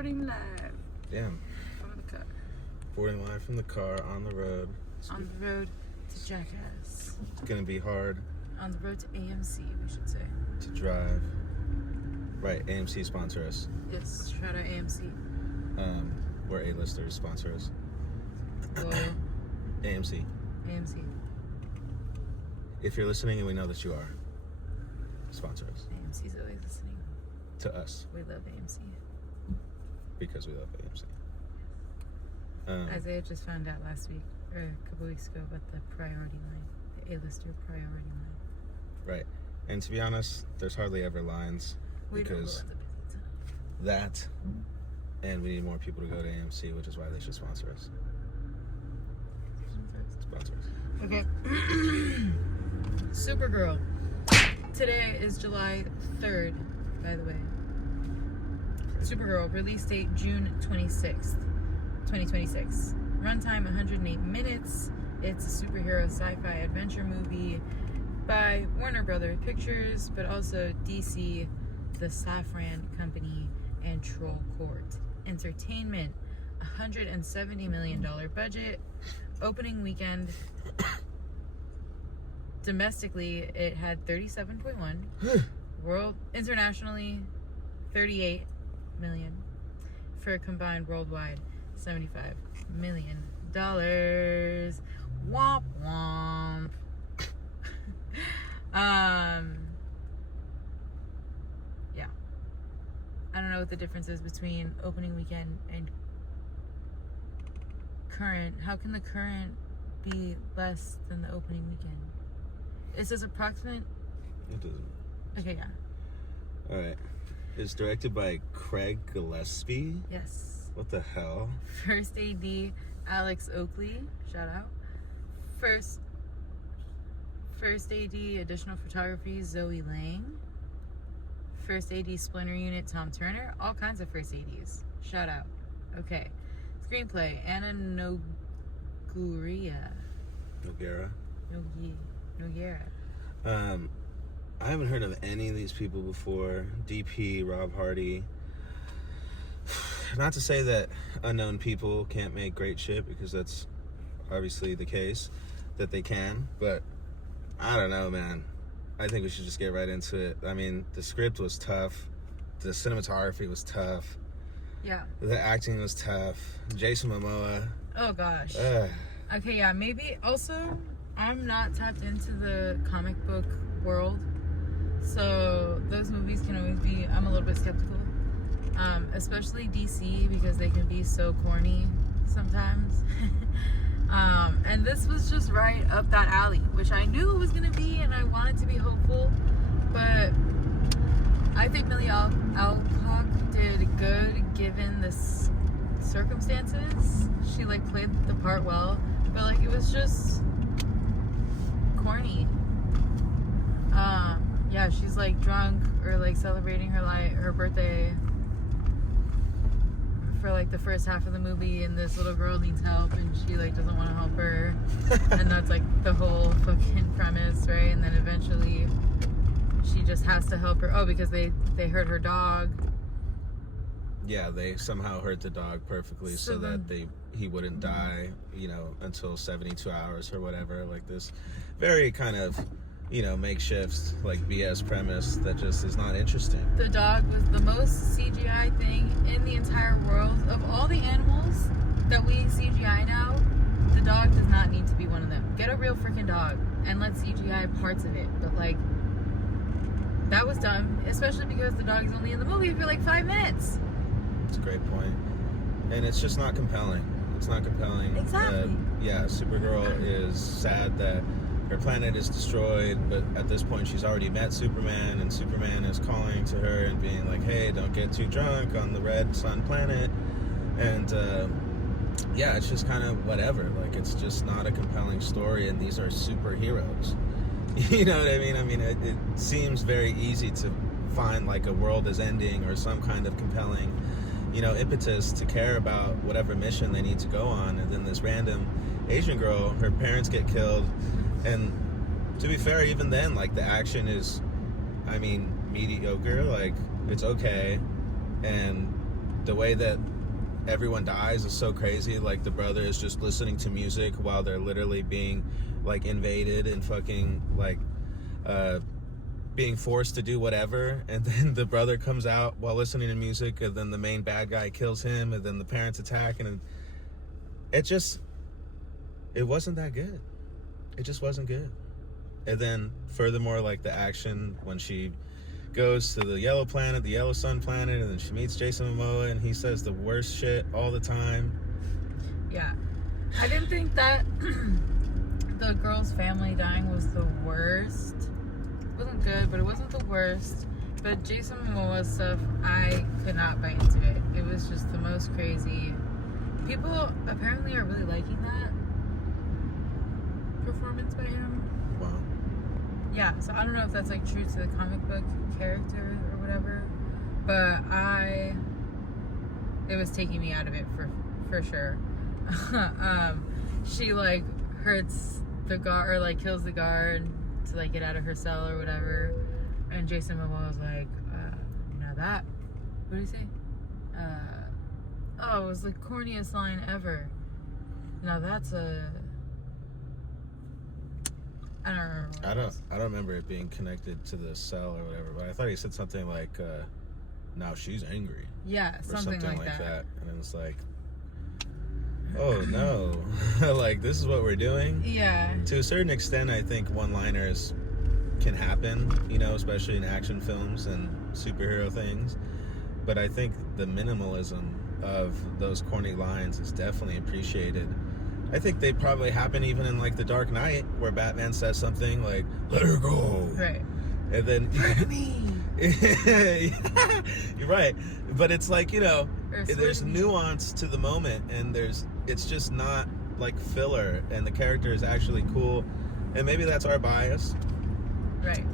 Recording live. Damn. From the car. Recording live from the car, on the road. On the road to Jackass. It's gonna be hard. On the road to AMC, we should say. To drive. Right, AMC sponsor us. Yes, shout out AMC. Where A-listers sponsor us. Well, AMC. AMC. If you're listening, and we know that you are, sponsor us. AMC's always listening. To us. We love AMC. Because we love AMC. Isaiah just found out last week, or a couple weeks ago, about the priority line. The A-lister priority line. Right. And to be honest, there's hardly ever lines. We don't go Because at the busy time. that, and we need more people to go to AMC, which is why they should sponsor us. Sponsor us. Okay. Supergirl. Today is July 3rd, by the way. Supergirl, release date June 26th, 2026. Runtime 108 minutes. It's a superhero sci-fi adventure movie by Warner Brothers Pictures, but also DC, the Safran Company, and Troll Court Entertainment. $170 million budget. Opening weekend, domestically, it had 37.1. Internationally, 38 million. For a combined worldwide, $75 million. Womp womp. Yeah. I don't know what the difference is between opening weekend and current. How can the current be less than the opening weekend? It says approximate. It doesn't. Okay, yeah. Alright. It's directed by Craig Gillespie. Yes. What the hell? First AD Alex Oakley, shout out. First AD additional photography Zoe Lang. First AD Splinter Unit Tom Turner. All kinds of first ADs. Shout out. Okay. Screenplay Anna Noguera. Noguera. I haven't heard of any of these people before. DP, Rob Hardy. Not to say that unknown people can't make great shit, because that's obviously the case, that they can, but I don't know, man. I think we should just get right into it. I mean, the script was tough. The cinematography was tough. Yeah. The acting was tough. Jason Momoa. Oh, gosh. Okay, yeah, maybe also I'm not tapped into the comic book world, so those movies can always be, I'm a little bit skeptical, especially DC, because they can be so corny sometimes. And this was just right up that alley, which I knew it was going to be, and I wanted to be hopeful, but I think Millie Alcock did good given the circumstances. She played the part well, but it was just corny. Yeah, she's drunk or celebrating her birthday for the first half of the movie, and this little girl needs help, and she doesn't want to help her, and that's the whole fucking premise, right? And then eventually she just has to help her. Oh, because they hurt her dog. Yeah, they somehow hurt the dog perfectly so that he wouldn't die, until 72 hours or whatever. This very kind of, makeshift, BS premise that just is not interesting. The dog was the most CGI thing in the entire world. Of all the animals that we CGI now, the dog does not need to be one of them. Get a real freaking dog and let CGI parts of it. But that was dumb, especially because the dog is only in the movie for 5 minutes. It's a great point. And it's just not compelling. It's not compelling. Exactly. Yeah, Supergirl is sad that her planet is destroyed, but at this point she's already met Superman, and Superman is calling to her and being hey, don't get too drunk on the red sun planet. And yeah, it's just kind of whatever. It's just not a compelling story, and these are superheroes. You know what I mean? I mean, it seems very easy to find a world is ending or some kind of compelling, impetus to care about whatever mission they need to go on. And then this random Asian girl, her parents get killed. And to be fair, even then, the action is, mediocre. It's okay. And the way that everyone dies is so crazy. Like, the brother is just listening to music while they're literally being like invaded and fucking like being forced to do whatever, and then the brother comes out while listening to music, and then the main bad guy kills him, and then the parents attack, and it wasn't that good. It just wasn't good. And then furthermore, like, the action when she goes to the yellow planet, the yellow sun planet, and then she meets Jason Momoa, and he says the worst shit all the time. Yeah, I didn't think that the girl's family dying was the worst. It wasn't good, but it wasn't the worst. But Jason Momoa's stuff, I could not buy into it. It was just the most crazy. People apparently are really liking that performance by him. Wow. Yeah, so I don't know if that's like true to the comic book character or whatever, but it was taking me out of it for sure. She like hurts the guard, or like kills the guard to like get out of her cell or whatever, and Jason Momoa was like, now that, what did he say? Oh, it was the corniest line ever. Now that's I don't remember. I don't remember it being connected to the cell or whatever, but I thought he said something like, now she's angry. Yeah, or something like that. And it was like, oh no. Like, this is what we're doing? Yeah. To a certain extent, I think one-liners can happen, you know, especially in action films and superhero things. But I think the minimalism of those corny lines is definitely appreciated. I think they probably happen even in like The Dark Knight, where Batman says something like, "Let her go." Right. And then you're right. But it's like, you know, there's nuance to the moment, and it's just not like filler, and the character is actually cool, and maybe that's our bias. Right.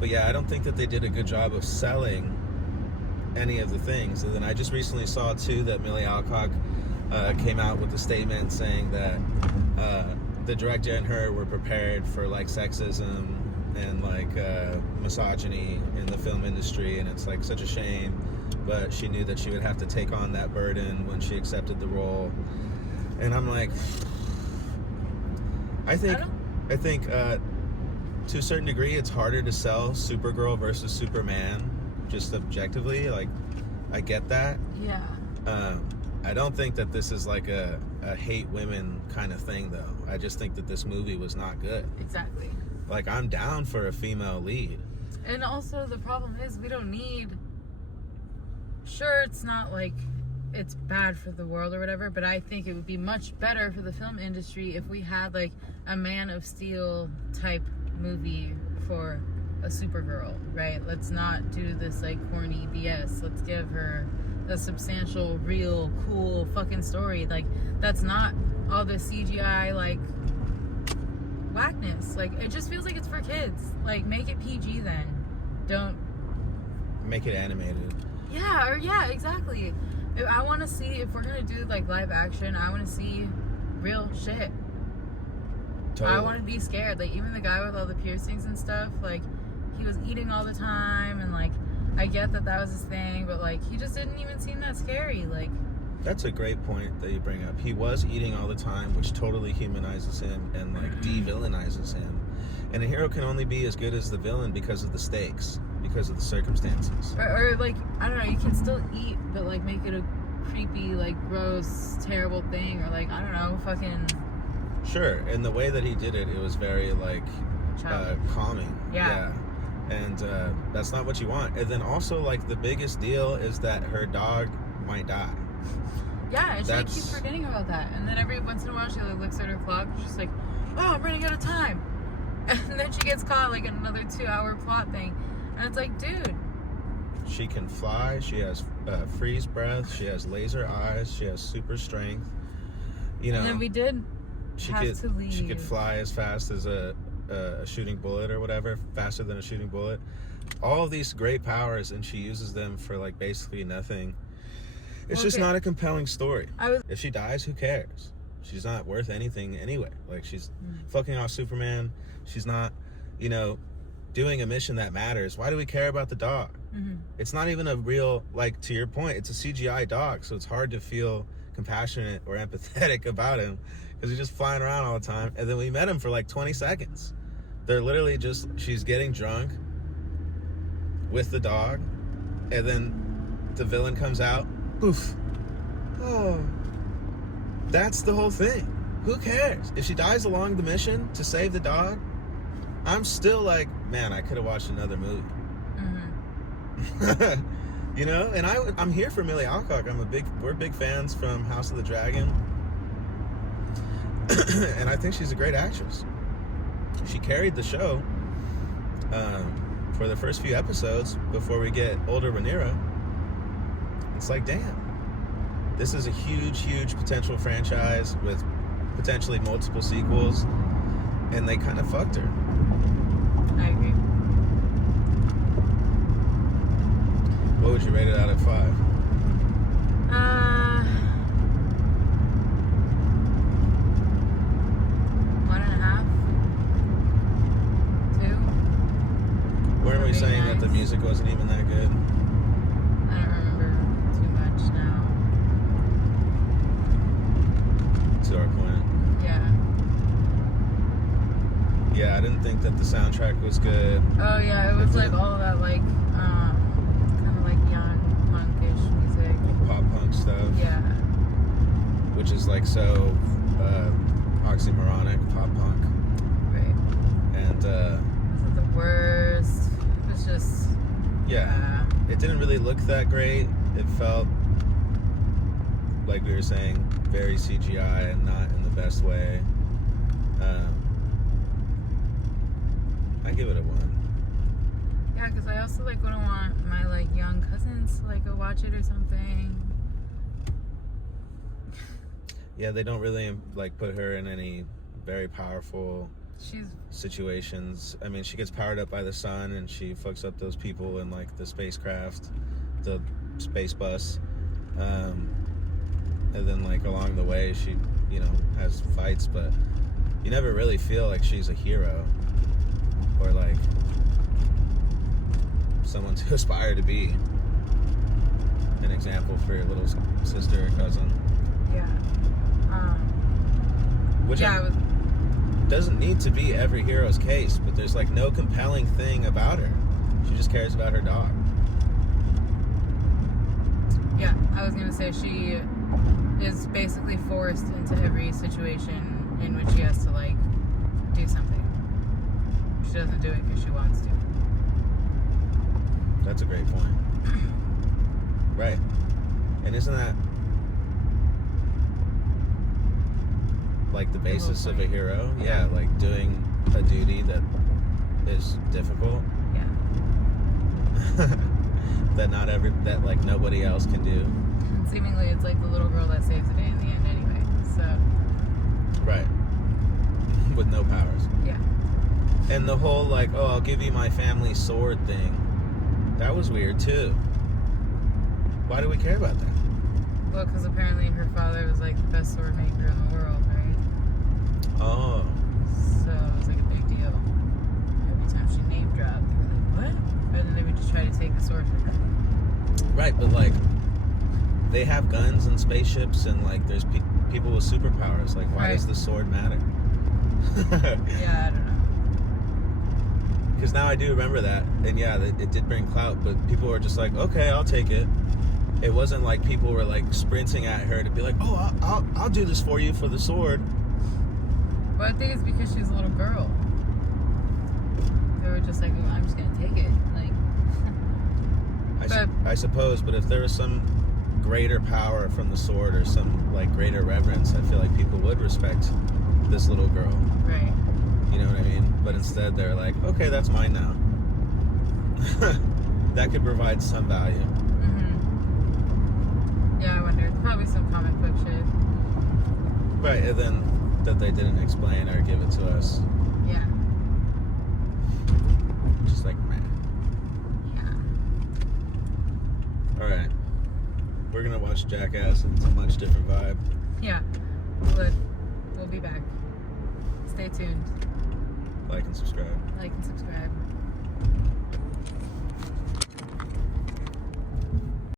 But yeah, I don't think that they did a good job of selling any of the things. And then I just recently saw too that Millie Alcock came out with a statement saying that the director and her were prepared for like sexism and like misogyny in the film industry, and it's like such a shame, but she knew that she would have to take on that burden when she accepted the role. And I'm like, I think to a certain degree it's harder to sell Supergirl versus Superman, just objectively. Like, I get that. Yeah. I don't think that this is like a hate women kind of thing, though. I just think that this movie was not good. Exactly. Like, I'm down for a female lead. And also the problem is we don't need, sure, it's not like it's bad for the world or whatever, but I think it would be much better for the film industry if we had like a Man of Steel type movie for a Supergirl, right? Let's not do this like corny BS. Let's give her a substantial, real, cool fucking story. Like, that's not all the CGI like whackness. Like, it just feels like it's for kids. Like, make it PG then. Don't make it animated. Yeah, or yeah, exactly. I want to see, if we're gonna do like live action, I want to see real shit. Totally. I want to be scared. Like, even the guy with all the piercings and stuff, like, he was eating all the time, and like, I get that was his thing, but like, he just didn't even seem that scary. Like, that's a great point that you bring up. He was eating all the time, which totally humanizes him and like de-villainizes him. And a hero can only be as good as the villain because of the stakes, because of the circumstances. Or like, I don't know, you can still eat, but like make it a creepy, like gross, terrible thing, or like, I don't know, fucking. Sure, and the way that he did it, it was very like calming. Yeah. And that's not what you want. And then also, like, the biggest deal is that her dog might die. Yeah, and she like, keeps forgetting about that. And then every once in a while, she like looks at her clock and she's like, "Oh, I'm running out of time." And then she gets caught like in another 2-hour plot thing, and it's like, dude. She can fly. She has freeze breath. She has laser eyes. She has super strength. You know. And then we did. She could fly as fast as a shooting bullet or whatever, faster than a shooting bullet. All of these great powers, and she uses them for like basically nothing. It's just not a compelling story. If she dies, who cares? She's not worth anything anyway. Like, she's fucking off Superman. She's not, you know, doing a mission that matters, why do we care about the dog? Mm-hmm. It's not even a real, like, to your point, it's a CGI dog, so it's hard to feel compassionate or empathetic about him because he's just flying around all the time. And then we met him for like 20 seconds. They're literally just, she's getting drunk with the dog, and then the villain comes out, poof. Oh, that's the whole thing. Who cares? If she dies along the mission to save the dog, I'm still like, man, I could have watched another movie. Mm-hmm. You know, and I'm here for Millie Alcock. We're big fans from House of the Dragon. And I think she's a great actress. She carried the show for the first few episodes before we get older Rhaenyra. It's like, damn, this is a huge potential franchise with potentially multiple sequels, and they kind of fucked her. I agree. What would you rate it out of 5? 1.5, 2. Weren't we saying that the music wasn't even that good? I don't remember too much now. To our point. Yeah. Yeah, I didn't think that the soundtrack was good. Oh yeah, it was like all of that like kind of like young punkish music. Pop punk stuff. Yeah. Which is like so oxymoronic, pop punk. Right. And This is the worst. It's just yeah. It didn't really look that great. It felt, like we were saying, very CGI and not in the best way. I give it a 1. Yeah, because I also like wouldn't want my like young cousins to like go watch it or something. Yeah, they don't really like put her in any very powerful situations. I mean, she gets powered up by the sun and she fucks up those people in like the spacecraft, the space bus, and then like along the way she, you know, has fights, but you never really feel like she's a hero or like someone to aspire to be, an example for your little sister or cousin. Yeah. Which yeah, doesn't need to be every hero's case, but there's like no compelling thing about her. She just cares about her dog. Yeah, I was gonna say she is basically forced into every situation in which she has to like do something. She doesn't do it because she wants to. That's a great point. Right. And isn't that like the basis of a hero? Yeah, like doing a duty that is difficult. Yeah. that like nobody else can do. And seemingly it's like the little girl that saves the day in the end anyway. So right. With no powers. Yeah. And the whole like, oh, I'll give you my family sword thing. That was weird too. Why do we care about that? Well, because apparently her father was like the best sword maker in the world, right? Oh. So it was like a big deal. Every time she name dropped, they were like, what? And then they would just try to take the sword from her. Right, but like, they have guns and spaceships and like there's people with superpowers. Like, why does the sword matter? Yeah, I don't know. Because now I do remember that, and yeah, it did bring clout, but people were just like, okay, I'll take it. It wasn't like people were like sprinting at her to be like, oh, I'll do this for you for the sword. Well, I think it's because she's a little girl. They were just like, oh, I'm just gonna take it, like. I suppose, but if there was some greater power from the sword or some like greater reverence, I feel like people would respect this little girl. Right. You know what I mean? But instead they're like, okay, that's mine now. That could provide some value. Mm-hmm. Yeah, I wonder. Probably some comic book shit. Right, and then that they didn't explain or give it to us. Yeah. Just like, man. Yeah. Alright. We're gonna watch Jackass. It's a much different vibe. Yeah. But we'll be back. Stay tuned. Like and subscribe. Like and subscribe.